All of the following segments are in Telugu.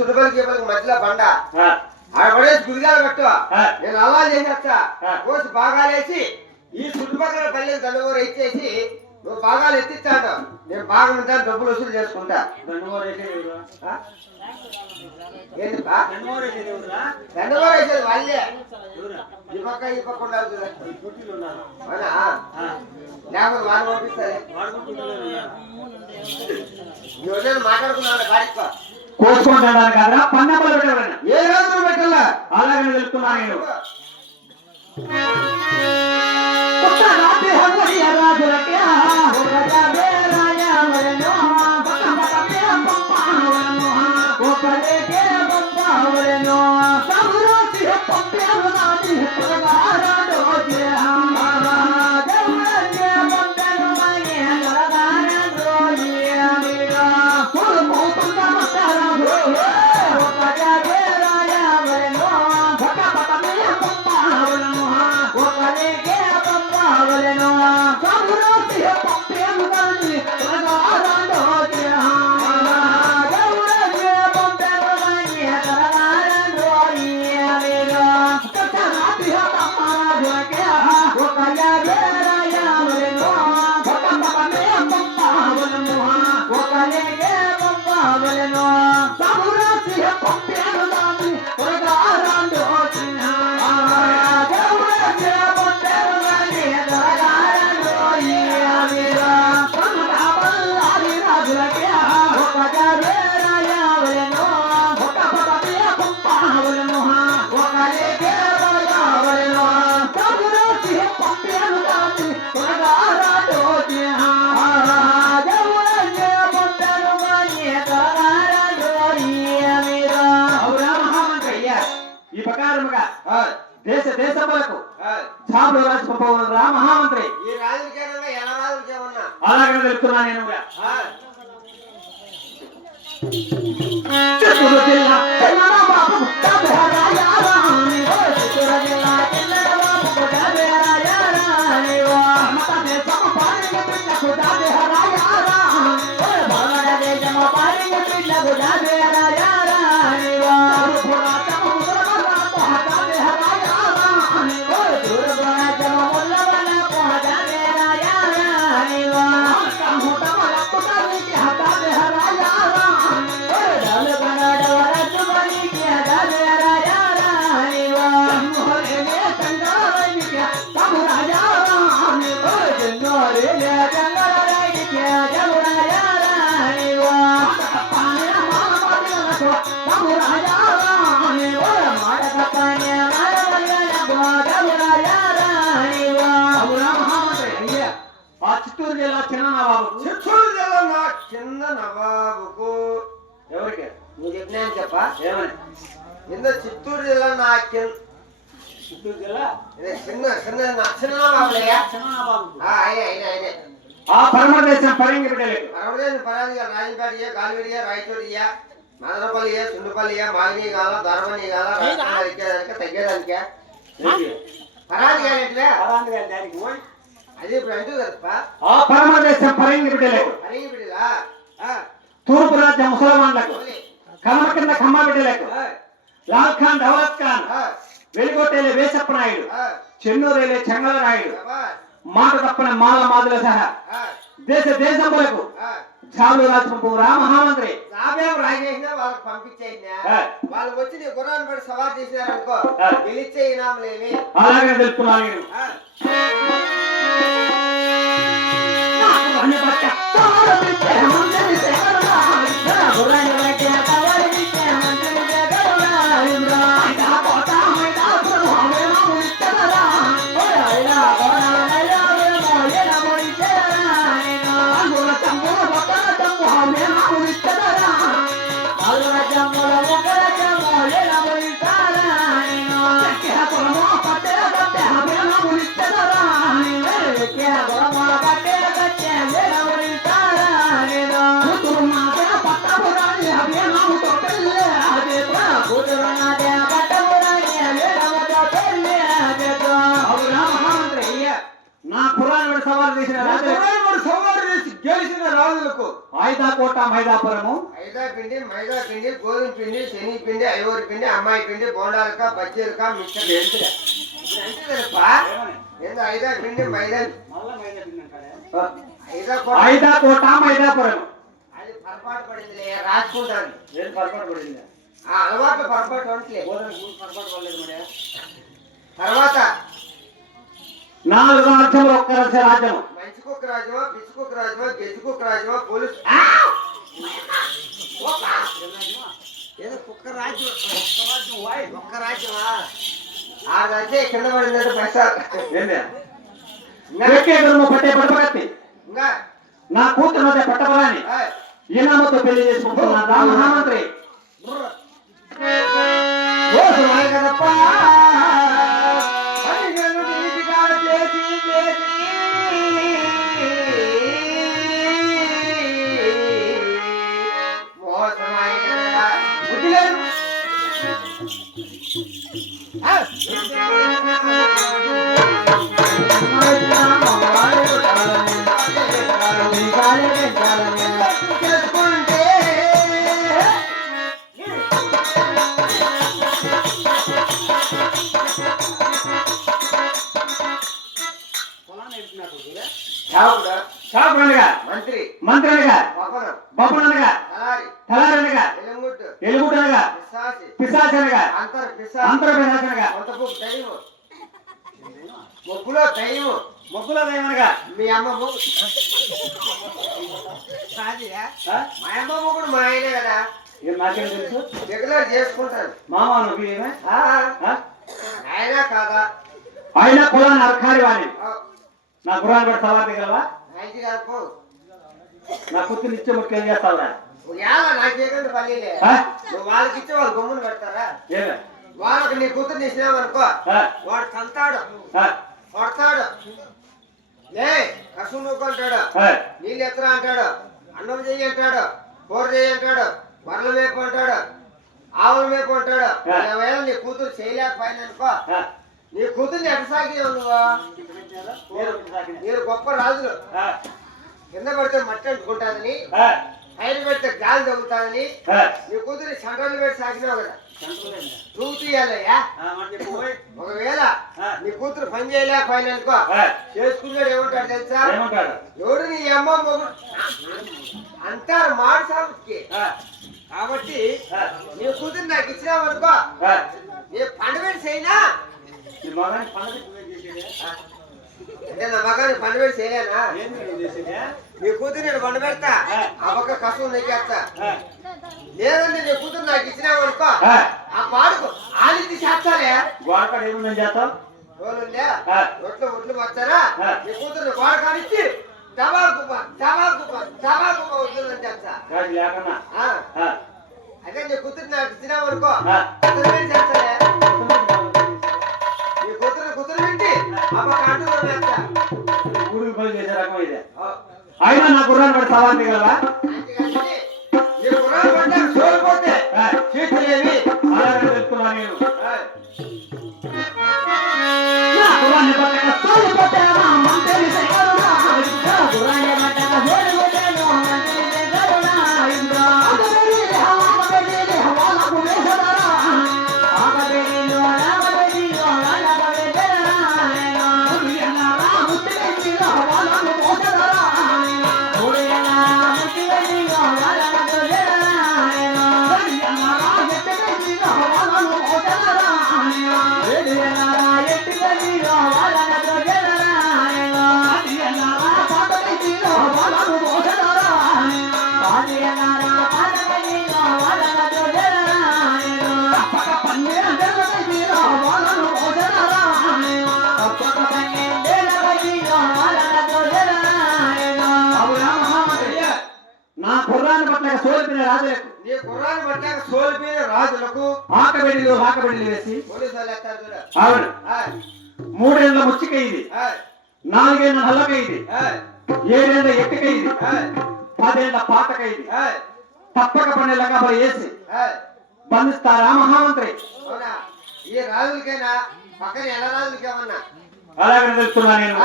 మధ్యలో బండ ఆడ పడేసి గుదిగాలు కట్టు నేను అలా చేసేస్తా కోసి భాగాలేసి ఈ చుట్టుపక్కల పల్లె దండగూర ఇచ్చేసి నువ్వు భాగాలు ఎత్తిస్తాడు నేను భాగం ఉంటాను డబ్బులు వసూలు చేసుకుంటా. దండగూర వేసేది వాళ్ళే ఈ పక్క ఈ పక్క ఉండాలి అవునా లేకపోతే వాడు పంపిస్తారు మాట్లాడుకున్నాను భార్యతో కోసుకుంటాను కదా పన్నెండు పెట్టాలి ఏ రోజులు పెట్టాలా అలాగని తెలుపుతున్నాను నేను. ఈ ప్రకారముగా దేశ దేశములకు ఛాపులు రాజపౌరురా మహామంత్రి ఈ రాజులకేమన్నా ఎలా రాజులకేమన్నా అలాగే తెలుపుతున్నా నేను చిత్తూరు జిల్లా చిన్న నవాబు చిత్తూరు జిల్లా నా చిన్న నవాబుకు ఎవరికి నువ్వు చెప్పినాను చెప్పా ఏమని ఇంత చిత్తూరు జిల్లా నా చిత్తూరు జిల్లా చిన్న చిన్న చిన్న నవాబులయ్యా ఆయనే ఆ పరమదేశం పరంగి బిడ్డలేదు పరమదేశం పరాదిగా రాజంపేట గాలివిడియా రాయచోటియా మదనపల్లియా సుండుపల్లియా మాగిని గాల ధర్మని గాల రాజకీయానికి తగ్గేదానికే పరాదిగా దానికి అది ఇప్పుడు అంటూ కదా ఆ పరమదేశం పరంగి బిడ్డలేదు పరంగి బిడ్డలా తూర్పు రాజ్య ముసల్మాన్లకు కమ్మ కింద కమ్మ బిడ్డలకు లాల్ ఖాన్ దౌలత్ ఖాన్ వెలుగొట్టేలే వేసప్ప నాయుడు చెన్నూరేలే చెంగల నాయుడు మాట తప్పని మాల మాదుల సహా దేశ దేశములకు ఛాలు రాజపౌరురా మహామంత్రి రాజేసినా వాళ్ళకి పంపించేసినా వాళ్ళు వచ్చి నీ గుర్రాన్ని పడి సవారు చేసినారనుకో గెలిచే ఇనాములేమి అలాగే తెలుపుతున్నాను ఐదాకోట మైదాపురము మైదా పిండి గోధుమ పిండి శని పిండి ఐవరి పిండి అమ్మాయి పిండి బోండాలక బజ్జీలక మిక్చర్ తెలుసా ఏందో ఐదా పిండి మైదా ఐదాకోట మైదాపురం. అది పొరపాటు పడింది రాసుకుంటాను. ఏం పొరపాటు పడింది? ఆ అలవాట్లు పొరపాటు ఉండట్లే. పొరపాటు పడలేదు మరి. తర్వాత 4 రాజ్యములు ఒక్క రాజ్యము. మంచి కుక్క రాజ్యమా, పిచ్చి కుక్క రాజ్యమా, గెజ్జి కుక్క రాజ్యమా, పోలీసు ఏదో కుక్క రాజ్యం ఒక్క రాజ్యమా అదైతే కింద పడిందంటే పైసలు పట్టే పడపగత్తి ఇంకా నా కూతురు పట్టబరాని ఈనామతో పెళ్లి చేసుకుంటున్నా మహామంత్రి కదప్పా మంత్రి మంత్రి అనగా బొప్పన అనగా తలారి అనగా ఎలుగుట అనగా పిశాచి అనగా అంతర పిశాచి అనగా మొగ్గులో దయ్యము మొగ్గులో దయ్యం అనగా మీ అమ్మ మొగ్గు మా అమ్మ మొగ్గుడు మా ఆయనే కదా. నాకేం తెలుసు? రెగ్యులర్ చేసుకుంటాను. మామ నువ్వేమే ఆయన కాదా ఆయన కులాన్ని అర్కారి వాణి నా గురాన్ని కూడా సవాల్ దిగలవా? ఆయన కాదు పో. నా కుత్తుని ఇచ్చే ముఖ్యం ఏం చేస్తావురా? నాకేకంటే పల్లెలే నువ్వు వాళ్ళకి ఇచ్చే వాళ్ళు గమ్మును పెడతారా? ఏమే వాళ్ళకి నీ కూతురు ఇచ్చినావనుకో వాడు తంతాడు కొడతాడు లే కసు నూకుంటాడు నీళ్ళు ఎత్తరా అంటాడు అన్నం చెయ్యి అంటాడు కూర చెయ్యి అంటాడు బర్రెల మేపు అంటాడు ఆవుల మేపు అంటాడు. ఒకవేళ నీ కూతురు చేయలేకపోయిననుకో నీ కూతుర్ని ఎట్ట సాగినావు నువ్వు? మీరు గొప్ప రాజులు. కింద పడితే మట్టి అంటుకుంటాదని పైన పెడితే గాలి తగ్గుతాదని నీ కూతురి సెంట్రల్ పెట్టి సాగినావు కదా. నువ్వు తీయాలయ్యా. ఒకవేళ నీ కూతురు పని చేయలేకపోయిననుకో చేసుకున్నాడు ఏమంటాడు తెలుసా? ఎవడు నీ అమ్మ మొగుడు అంటారు మాట సాగుకి. కాబట్టి నీ కూతురు నాకు ఇచ్చినావనుకో నీ పండుగ చేయనా అంటే నా మగాన్ని పండు పెట్టి చేయలేనా? నీ కూతురు నేను పండు పెడతా ఆ పక్క కష్టం నెక్కేస్తా. లేదంటే నీ కూతురు నాకు ఇచ్చినావనుకో ఆ పాడుకు ఆలింది చేస్తాలే. గోడకాడ ఏముందని చేస్తావు? రోజుండే ఒట్లు వచ్చారా నీ కూతురు గోడకాడిచ్చి దబాకు వద్దని చేస్తా. అదే నీ కూతురు నాకు ఇచ్చినావనుకో చేస్తాలే. నీ కూతురు పెట్టి ఊరికి పని చేసే రకం ఇదే. అయినా నా గుర్రాన్ని పడి సవాల్ దిగలవా? సోలిపోతే చీట్లేవి అలాగే తెలుస్తున్నా నేను. నా గుర్రాన్ని పట్టక సోలిపోతే నీ గుర్రాన్ని పట్టాక సోలిపోయిన రాజులకు ఆకబెడిలు వేసి పోలీసులు ఎత్తారు చూడ. అవును 3 ఏళ్ళ ముచ్చిక ఇది, 4 ఏళ్ళ నల్లక ఇది, 7 ఏళ్ళ ఎట్టుక ఇది, 10 ఏళ్ళ పాటక ఇది. తప్పక పన్నెళ్ళగా వేసి బంధిస్తారా మహామంత్రి? అవునా? ఈ రాజులకైనా పక్కన ఎలా రాజులకేమన్నా అలాగే తెలుస్తున్నా నేను.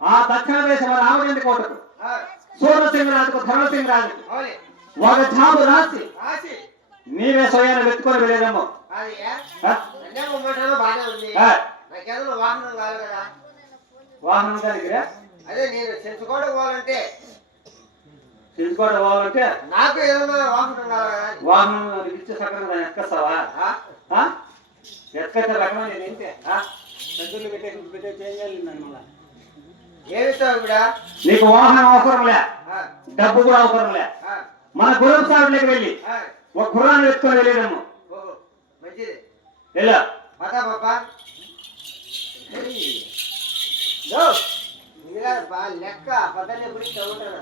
ఆ దక్షిణ దేశం రామచంద్ర కోటకు సూర్యసింహరాజుకు ధర్మసింహరాజుకు ఒక జాబు రాసి నీవే స్వయాన్ని వెతుకొని వెళ్ళేదేమో. వాహనం దగ్గర అదే నేను చెంచుకోవడం పోవాలంటే తెలుసుకోవడం పోవాలంటే నాకు ఏదైనా వాహనం కావాలి కదా. వాహనం ఇచ్చే సగం ఎక్కస్తావా? ఎక్కచ్చే రకమైన ఏంటే ఏమిస్తావు కూడా నీకు వాహనం అవసరంలే, డబ్బు కూడా అవసరంలే. మన గురువు సాగులోకి వెళ్ళి ఒక కుర్రాన్ని వెతుకొని వెళ్ళేదేమో. మంచిది ఎలా పదా పాపా లెక్క పదనే గురించి చదువుతాను.